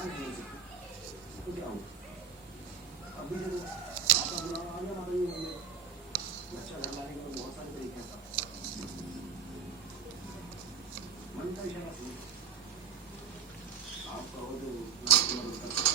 कहाँ ढूंढ सकते तो क्या हुआ अभी जो आपका बुलावा आ गया ना भाई होंगे बच्चा घर लाने के तो बहुत सारे तरीके हैं मन का इशारा सुनिए आप कहो तो मैं आपकी मदद कर सकता